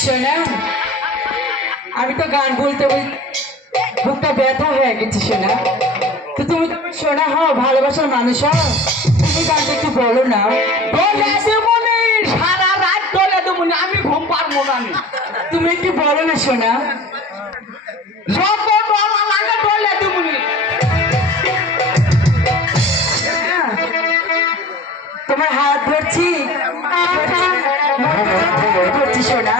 শোনা আমি তো গান বলতে বুকটা ব্যথা হয়ে গেছে শোনা তো তুমি তো শোনা হও ভালোবাসার মানুষ হও তুমি গানটা একটু বলো না সারা রাত বলে দেবো আমি ঘুম পারবো না তুমি একটু বলো না শোনা বলে দেবো তোমার হাত ধরছি ধরছি শোনা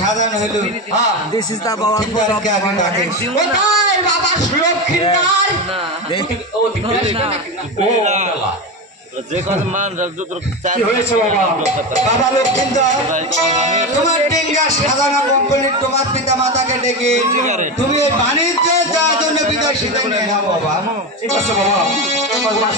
সাজানো হলো দিস ইজ দা বাবা বাবা সুরক্ষিতার যে কথা মান হয়েছে বাবা বাবা লক্ষ্মীন্দর তোমার টিঙ্গা সাজানো কোম্পানির তোমার পিতা মাতাকে ডেকে তুমি এই বাণিজ্য যাওয়ার জন্য বিদেশিতে নিয়ে নাও বাবা ঠিক আছে বাবা বাবা